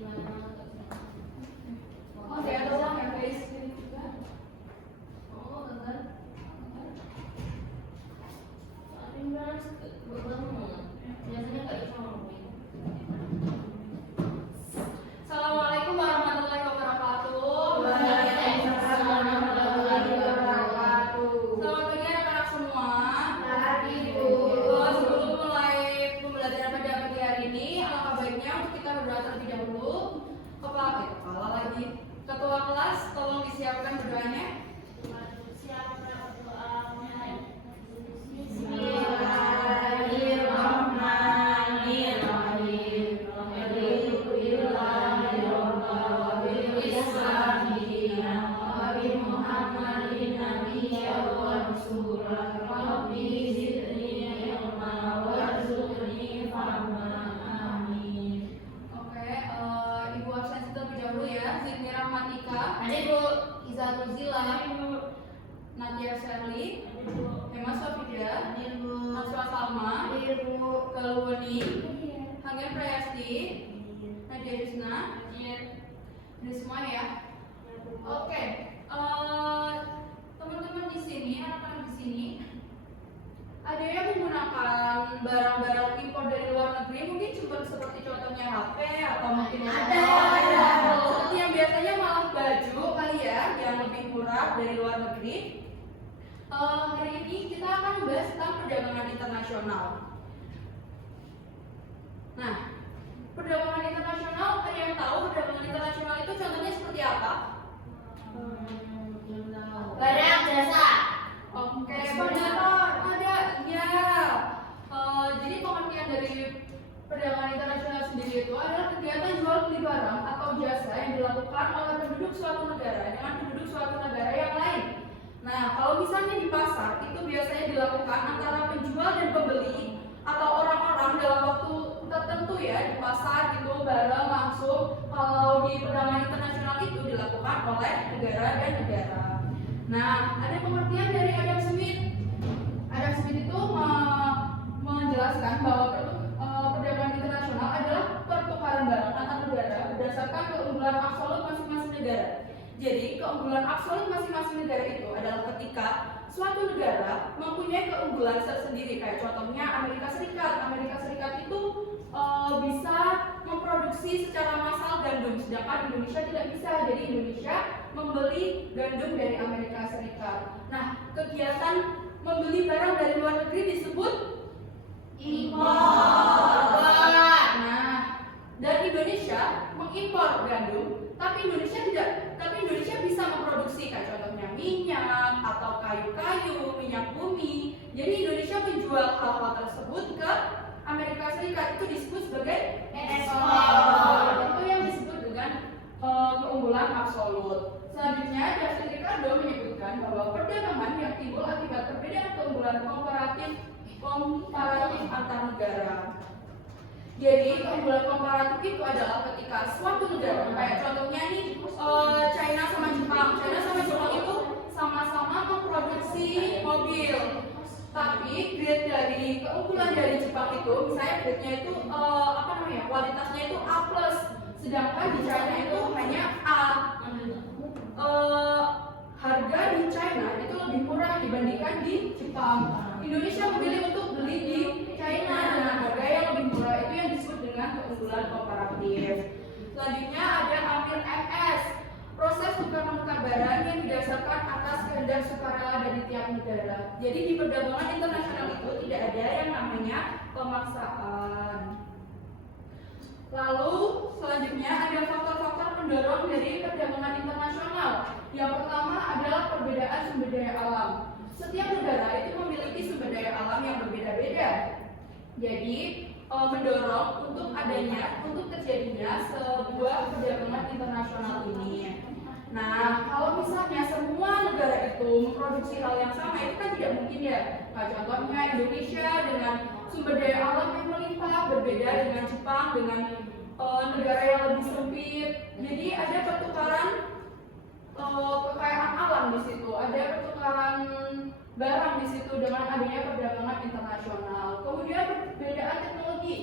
Oh, saya ada ulang ya guys. Oh, Assalamualaikum warahmatullahi wabarakatuh. Waalaikumsalam warahmatullahi wabarakatuh. Selamat pagi anak-anak semua. Pagi, Bu. Sebelum mulai pembelajaran pada pagi hari ini, alangkah baiknya untuk kita berdoa terlebih dahulu. Kepala lagi. Ketua kelas, tolong disiapkan berdoanya. Oke, Ibu absensi terlebih dahulu ya. Zidni Rahmatika, Izzatul Zila, Nadia Sherly, Emma Sofida, Naswa Salma, Keluweni, Hanggen Prayasti, Nadia Yusna, ini semua ya. Oke, teman-teman di sini, anak-anak di sini, ada yang menggunakan barang-barang impor dari luar negeri, mungkin cuma seperti contohnya HP atau mungkin Ada. seperti yang biasanya malah baju kali ya, yang lebih murah dari luar negeri. Hari ini kita akan membahas tentang perdagangan internasional. Nah, perdagangan internasional, ada yang tahu perdagangan internasional itu contohnya seperti apa? Barang jasa. Oke, Ekspor benar. impor. Ada, ya. Jadi pengertian dari perdagangan internasional sendiri itu adalah kegiatan jual beli barang atau jasa yang dilakukan oleh penduduk suatu negara dengan penduduk suatu negara yang lain. Nah, kalau misalnya di pasar itu biasanya dilakukan antara penjual dan pembeli atau orang-orang dalam waktu tertentu ya di pasar gitu bareng langsung. Kalau di perdagangan internasional itu dilakukan oleh negara dan negara. Nah, ada pengertian dari Adam Smith. Adam Smith itu menjelaskan bahwa perdagangan internasional adalah pertukaran barang antar negara berdasarkan keunggulan absolut masing-masing negara. Jadi, keunggulan absolut masing-masing negara itu adalah ketika suatu negara mempunyai keunggulan tersendiri. Kayak contohnya Amerika Serikat. Amerika Serikat itu bisa memproduksi secara massal gandum, sedangkan Indonesia tidak bisa. Jadi Indonesia membeli gandum dari Amerika Serikat. Nah, kegiatan membeli barang dari luar negeri disebut Impor. Nah, dan Indonesia mengimpor gandum, tapi Indonesia bisa memproduksi kayak contohnya minyak atau kayu-kayu, minyak bumi. Jadi Indonesia menjual hal-hal tersebut ke Amerika Serikat, itu disebut sebagai Ekspor. Itu yang disebut dengan keunggulan absolut. Selanjutnya, David Ricardo menyebutkan bahwa perdagangan yang timbul akibat perbedaan keunggulan komparatif antar negara. Jadi keunggulan komparatif itu adalah ketika suatu negara, kayak contohnya nih China sama Jepang. China sama Jepang itu sama-sama memproduksi mobil. Tapi grade dari keunggulan dari Jepang itu, misalnya grade-nya itu kualitasnya itu A+, sedangkan di China itu hanya A. Harga di China itu lebih murah dibandingkan di Jepang. Indonesia memilih untuk beli di China dengan harga yang lebih murah, itu yang disebut dengan keunggulan komparatif. Selanjutnya ada Amir MS, proses tukar-menukar barang yang didasarkan atas kehendak sukarela dari tiap negara. Jadi di perdagangan internasional itu tidak ada yang namanya pemaksaan. Lalu selanjutnya ada faktor-faktor pendorong dari perdagangan internasional. Yang pertama adalah perbedaan sumber daya alam. Setiap negara itu memiliki sumber daya alam yang berbeda-beda. Jadi mendorong untuk terjadinya sebuah perdagangan internasional ini. Nah, kalau misalnya semua negara itu memproduksi hal yang sama, itu kan tidak mungkin ya. Nah, contohnya Indonesia dengan sumber daya alam yang melimpah berbeda dengan Jepang dengan negara yang lebih sempit. Jadi ada pertukaran kekayaan alam di situ, ada pertukaran barang di situ dengan adanya perdagangan internasional. Kemudian perbedaan teknologi.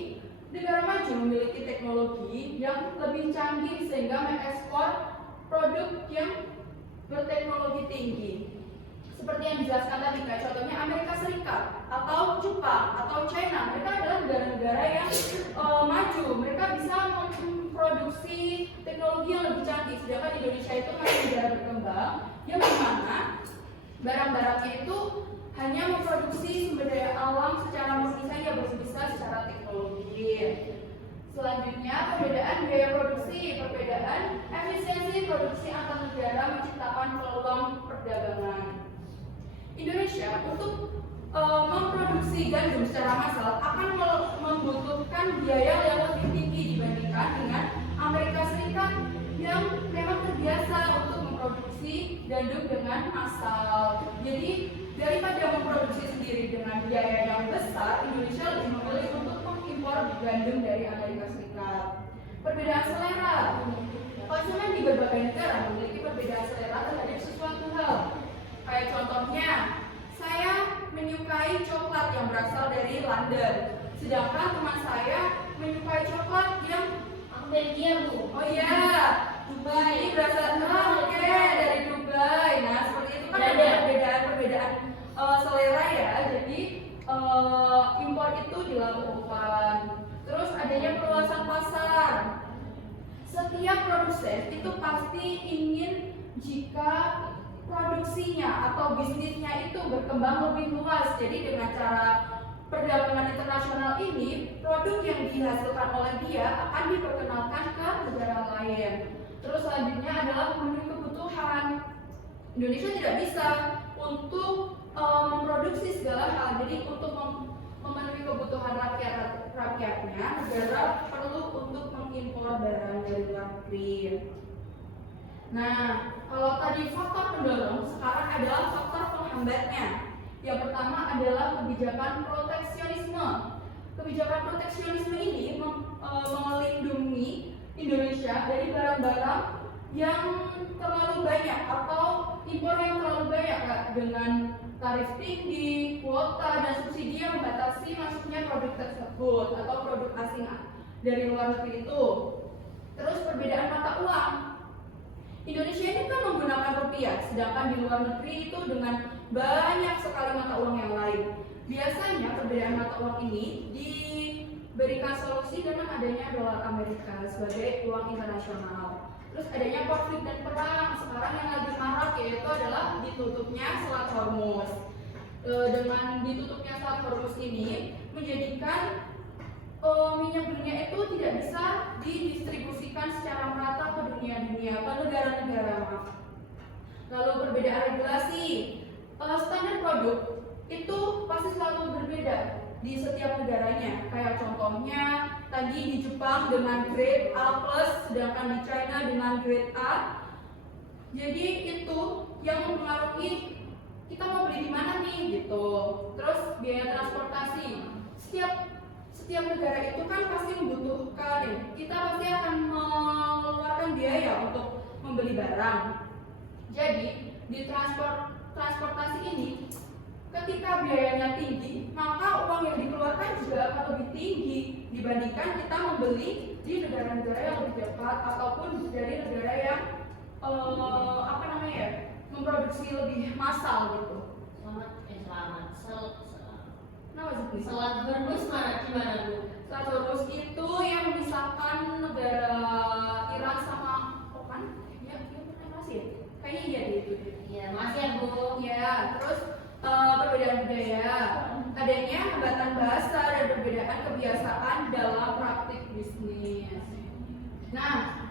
Negara maju memiliki teknologi yang lebih canggih sehingga mengekspor produk yang berteknologi tinggi. Seperti yang dijelaskan tadi, kayak contohnya Amerika Serikat atau Jepang atau China, mereka adalah negara-negara yang maju. Mereka bisa memproduksi teknologi yang lebih canggih, sedangkan Indonesia itu masih negara berkembang yang dimana barang-barangnya itu hanya memproduksi sumber daya alam secara murni saja, belum bisa secara teknologi. Selanjutnya, perbedaan biaya produksi, perbedaan efisiensi produksi antar negara menciptakan peluang perdagangan. Indonesia untuk memproduksi gandum secara massal akan membutuhkan biaya yang lebih tinggi dibandingkan dengan Amerika Serikat yang memang terbiasa untuk memproduksi gandum dengan massal. Jadi daripada memproduksi sendiri dengan biaya yang besar, Indonesia lebih memilih untuk mengimpor gandum dari Amerika Serikat. Perbedaan selera. Konsumen di berbagai negara memiliki perbedaan selera terhadap sesuatu hal. Kayak contohnya, saya menyukai coklat yang berasal dari London, sedangkan teman saya menyukai coklat yang Belgia, Bu. oh iya, Dubai berasal dari Dubai. Nah, seperti itu kan ada perbedaan selera ya. Jadi impor itu dilakukan. Terus adanya perluasan pasar. Setiap produsen itu pasti ingin jika produksinya atau bisnisnya itu berkembang lebih luas. Jadi dengan cara perdagangan internasional ini, produk yang dihasilkan oleh dia akan diperkenalkan ke negara lain. Terus selanjutnya adalah memenuhi kebutuhan. Indonesia tidak bisa untuk memproduksi segala hal. Jadi untuk memenuhi kebutuhan rakyatnya, negara perlu untuk mengimpor barang dari luar negeri. Nah, kalau tadi faktor pendorong, sekarang adalah faktor penghambatnya. Yang pertama adalah kebijakan proteksionisme. Kebijakan proteksionisme ini melindungi Indonesia dari barang-barang yang terlalu banyak atau impor yang terlalu banyak, Kak, dengan tarif tinggi, kuota, dan subsidi yang membatasi masuknya produk tersebut atau produk asing dari luar negeri itu. Terus perbedaan mata uang. Indonesia ini kan menggunakan rupiah, sedangkan di luar negeri itu dengan banyak sekali mata uang yang lain. Biasanya perbedaan mata uang ini diberikan solusi dengan adanya dolar Amerika sebagai uang internasional. Terus adanya konflik dan perang sekarang yang lagi marak, yaitu adalah ditutupnya Selat Hormuz. Dengan ditutupnya Selat Hormuz ini menjadikan minyak dunia itu tidak bisa didistribusikan secara merata ke dunia-dunia, ke negara-negara. Lalu perbedaan regulasi. Standar produk itu pasti selalu berbeda di setiap negaranya. Kayak contohnya tadi di Jepang dengan grade A+, sedangkan di China dengan grade A. Jadi itu yang mempengaruhi kita mau beli di mana nih gitu. Terus biaya transportasi. Setiap negara itu kan pasti membutuhkan, kita pasti akan mengeluarkan biaya untuk membeli barang. Jadi di transportasi ini, ketika biayanya tinggi, maka uang yang dikeluarkan juga akan lebih tinggi dibandingkan kita membeli di negara-negara yang lebih dekat ataupun dari negara yang memproduksi lebih massal gitu. Selat Hormuz gimana, Bu? Selat Hormuz itu yang memisahkan negara Iran sama Oman. Ya, masih. Kayaknya iya deh itu. Ya, masih ya, Bu. Ya, terus perbedaan budaya, adanya hambatan bahasa dan perbedaan kebiasaan dalam praktik bisnis. Nah,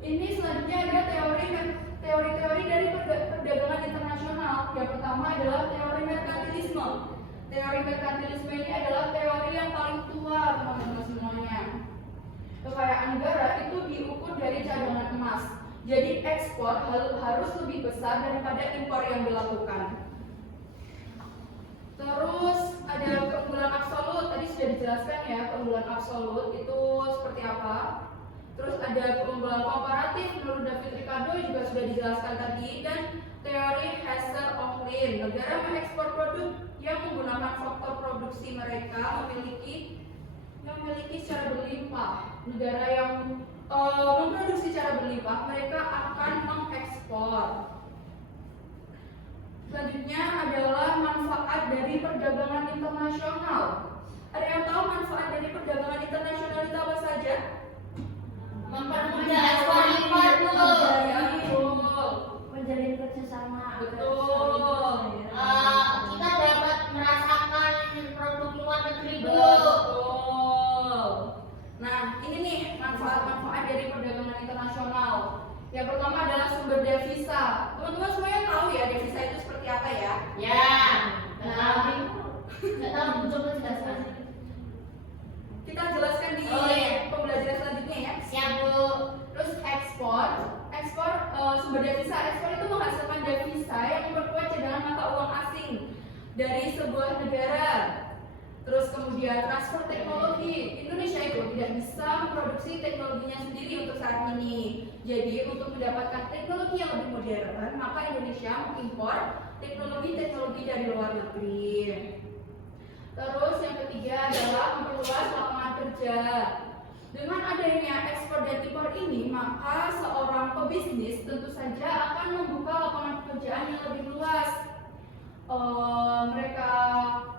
ini selanjutnya ada teori-teori dari perdagangan internasional. Yang pertama adalah teori merkantilisme. Teori merkantilisme ini adalah teori yang paling tua, teman-teman semuanya. Kekayaan negara itu diukur dari cadangan emas. Jadi ekspor harus lebih besar daripada impor yang dilakukan. Terus ada keunggulan absolut, tadi sudah dijelaskan ya, keunggulan absolut itu seperti apa. Terus ada keunggulan komparatif, menurut David Ricardo juga sudah dijelaskan tadi. Dan teori Hesser-Ohlin, negara mengekspor produk yang menggunakan faktor produksi mereka memiliki yang memiliki secara berlimpah. Negara yang memproduksi secara berlimpah, mereka akan mengekspor. Selanjutnya adalah manfaat dari perdagangan internasional. Ada yang tahu manfaat dari perdagangan internasional itu apa saja? Mempermudah ekspor impor, Bu. Ya, betul. Menjalin kerjasama. Betul. Kita dapat merasakan produk luar negeri, Bu. Betul. Nah, ini nih manfaat-manfaat dari perdagangan internasional. Yang pertama adalah sumber devisa. Teman-teman semuanya tahu ya devisa itu seperti apa ya? Ya. Nah, Nggak tahu, Bu. Coba jelaskan. kita jelaskan di Oh, iya. pembelajaran selanjutnya ya. Siap, Bu. Terus ekspor sumber devisa. Ekspor itu menghasilkan devisa yang memperkuat cadangan mata uang asing dari sebuah negara. Terus kemudian transfer teknologi. Indonesia itu tidak bisa memproduksi teknologinya sendiri untuk saat ini. Jadi untuk mendapatkan teknologi yang lebih modern, maka Indonesia mengimpor teknologi-teknologi dari luar negeri. Terus yang ketiga adalah memperluas lapangan kerja. Dengan adanya ekspor dan impor ini, maka seorang pebisnis tentu saja akan membuka lapangan pekerjaan yang lebih luas. Mereka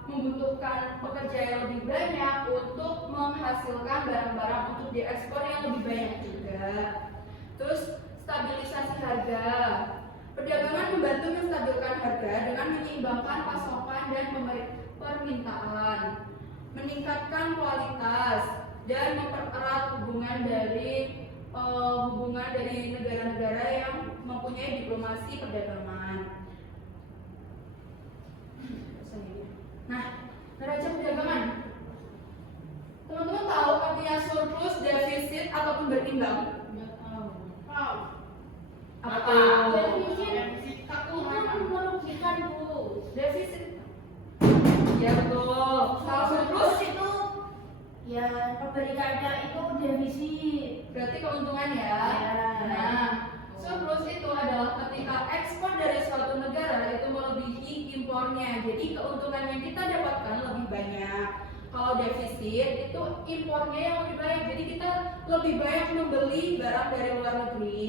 membutuhkan pekerja yang lebih banyak untuk menghasilkan barang-barang untuk diekspor yang lebih banyak juga. Terus stabilisasi harga. Perdagangan membantu menstabilkan harga dengan menyeimbangkan pasokan dan permintaan, meningkatkan kualitas dan mempererat hubungan dari negara-negara yang mempunyai diplomasi perdagangan. Nah, neraca perdagangan. Teman-teman tahu artinya surplus, defisit ataupun berimbang? Tahu. Apa tuh? Defisit itu merugikan, Bu. Defisit. Ya betul. Kalau surplus itu ya kebalikannya itu defisit. berarti keuntungan ya. Ya. Nah, surplus itu adalah ketika ekspor dari suatu negara itu melebihi impornya. Jadi keuntungan yang kita dapatkan lebih banyak. Kalau defisit itu impornya yang lebih banyak. Jadi kita lebih banyak membeli barang dari luar negeri.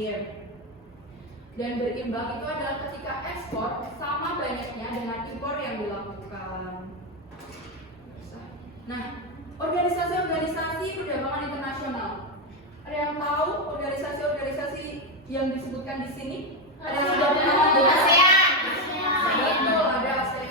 Dan berimbang itu adalah ketika ekspor sama banyaknya dengan impor yang dilakukan. Nah, organisasi-organisasi perdagangan internasional. Ada yang tahu organisasi-organisasi yang disebutkan di sini? Ada yang sudah pernah dengar? ASEAN. Betul, ada ASEAN.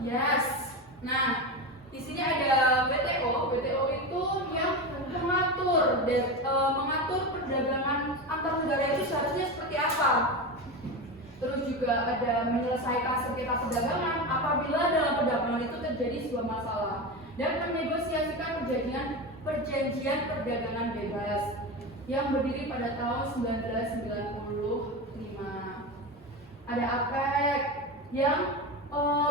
Yes. Nah, di sini ada WTO. WTO itu yang mengatur perdagangan antar negara itu seharusnya seperti apa. Terus juga ada menyelesaikan sengketa perdagangan apabila dalam perdagangan itu terjadi sebuah masalah dan menegosiasikan perjanjian perdagangan bebas yang berdiri pada tahun 1995. Ada APEC yang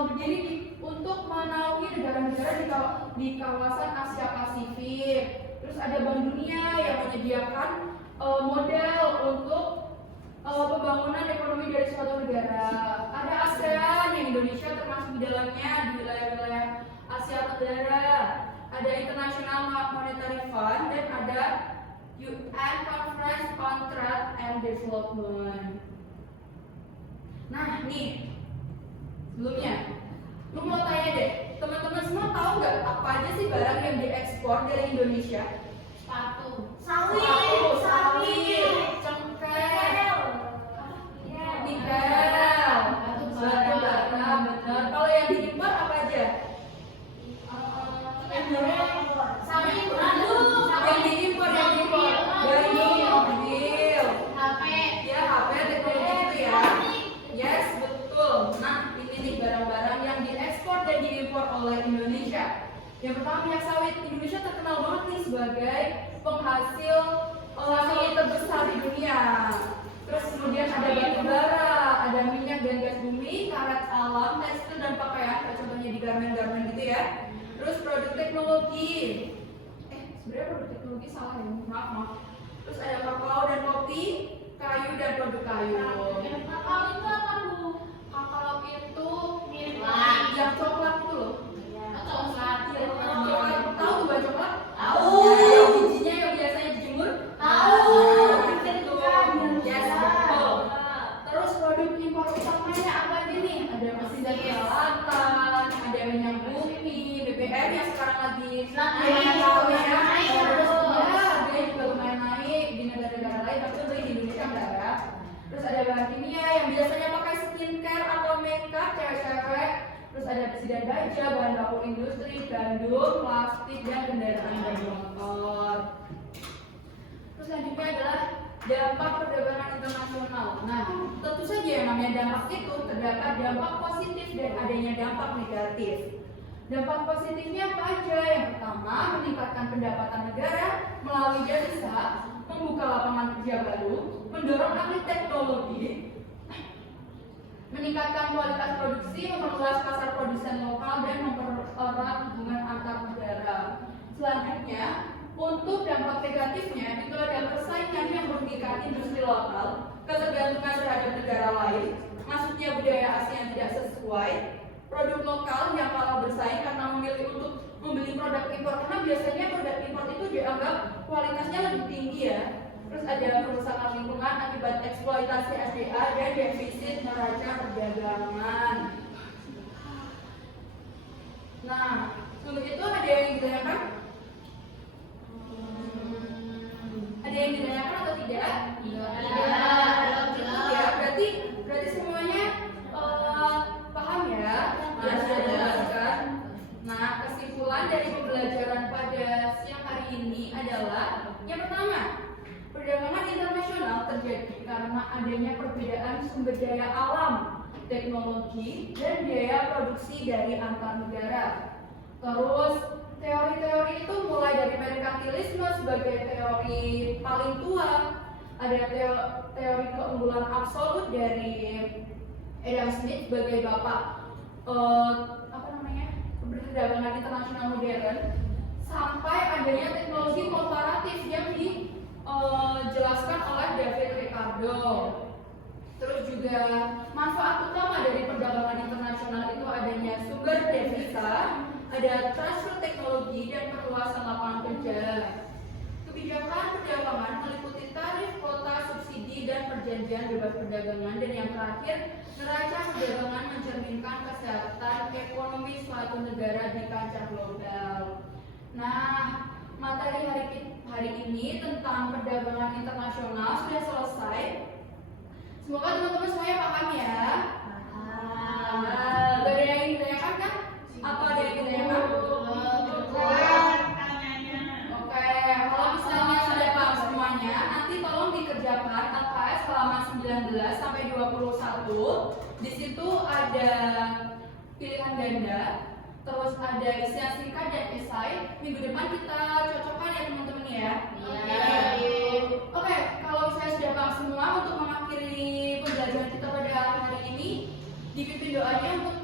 berdiri untuk menaungi negara-negara di kawasan Asia Pasifik. Terus ada Bank Dunia yang menyediakan model untuk pembangunan ekonomi dari suatu negara. Ada ASEAN yang Indonesia termasuk di dalamnya di wilayah-wilayah Asia Tenggara. Ada International Monetary Fund dan ada UN Conference on Trade and Development. Nah, nih sebelumnya, lu mau tanya deh, teman-teman semua tahu nggak apa aja sih barang yang diekspor dari Indonesia? Sepatu. Sawit, cengkeh, nikel, batu bara, benar. Kalau yang diimpor apa aja? Sawit, Yang diimpor, bayu, mobil, HP. ya HP, teknologi itu ya. Yes, betul. Nah, ini nih barang-barang yang diekspor dan diimpor oleh Indonesia. Yang pertama minyak sawit. Indonesia terkenal banget nih sebagai penghasil sawit terbesar di dunia. Terus kemudian ada batu bara, ada minyak dan gas bumi, karet alam, tekstil dan pakaian, kayak contohnya di garmen-garmen gitu ya. Terus produk teknologi. Sebenarnya produk teknologi salah ya, maaf. Terus ada kakao dan kopi, kayu dan produk kayu. Kakao itu apa, Bu? Kakao itu Wah. yang coklat itu loh. Coklat. Coklat, tahu tuh Mbak coklat? Tahu. Yang bijinya yang biasanya dijemur. Tahu. Itu yes, betul. Terus produk impor utamanya apa aja nih? Ada mesin dari selatan, ada minyak bumi, BBM yang sekarang lagi Naik. naik ya. Terus Naik. ya, harganya juga lumayan naik di negara-negara lain, tapi untuk di Indonesia enggak ya. Terus ada bahan kimia yang biasanya pakai skincare atau makeup cewek-cewek. Terus ada besi dan baja, bahan baku industri, gandum, plastik, dan kendaraan bermotor. Terus selanjutnya adalah dampak perdagangan internasional. Nah, tentu saja yang namanya dampak itu terdapat dampak positif dan adanya dampak negatif. Dampak positifnya apa aja? Yang pertama, meningkatkan pendapatan negara melalui devisa, membuka lapangan kerja baru, mendorong ahli teknologi, meningkatkan kualitas produksi, memperluas pasar produsen lokal, dan mempererat hubungan antar negara. Selanjutnya, untuk dampak negatifnya itu ada persaingan yang merugikan industri lokal, ketergantungan terhadap negara lain, masuknya budaya asing yang tidak sesuai, produk lokal yang kalah bersaing karena memilih untuk membeli produk impor, karena biasanya produk impor itu dianggap kualitasnya lebih tinggi ya. Terus ada kerusakan lingkungan akibat eksploitasi SDA dan defisit neraca perdagangan. Nah, untuk itu ada yang ditanyakan? Ada yang ditanyakan atau tidak? Ya, berarti semuanya paham ya? Ya, sudah dijelaskan. Nah, kesimpulan dari pembelajaran pada siang hari ini adalah yang pertama, perdagangan internasional terjadi karena adanya perbedaan sumber daya alam, teknologi, dan biaya produksi dari antar negara. Terus teori-teori itu mulai dari merkantilisme sebagai teori paling tua, ada teori keunggulan absolut dari Adam Smith sebagai bapak perdagangan internasional modern, sampai adanya teknologi komparatif yang dijelaskan oleh David Ricardo. Terus juga manfaat utama dari perdagangan internasional itu adanya sumber devisa, ada transfer teknologi dan perluasan lapangan kerja. Kebijakan perdagangan meliputi tarif, kuota, subsidi, dan perjanjian bebas perdagangan. Dan yang terakhir, neraca perdagangan mencerminkan kesehatan ekonomi suatu negara di kancah global. Nah, materi hari ini tentang perdagangan internasional sudah selesai. Semoga teman-teman semuanya paham ya. Gak ada yang ditanyakan kan? Apa ada yang ditanyakan? Oke, kalau misalnya sudah paham semuanya, nanti tolong dikerjakan LKS halaman 19 sampai 21. Di situ ada pilihan ganda, terus ada isian singkat dan esai. Minggu depan kita cocokkan ya teman-teman ya. Oke, kalau misalnya sudah paham semua, untuk mengakhiri pembelajaran kita pada hari ini, dipimpin doanya untuk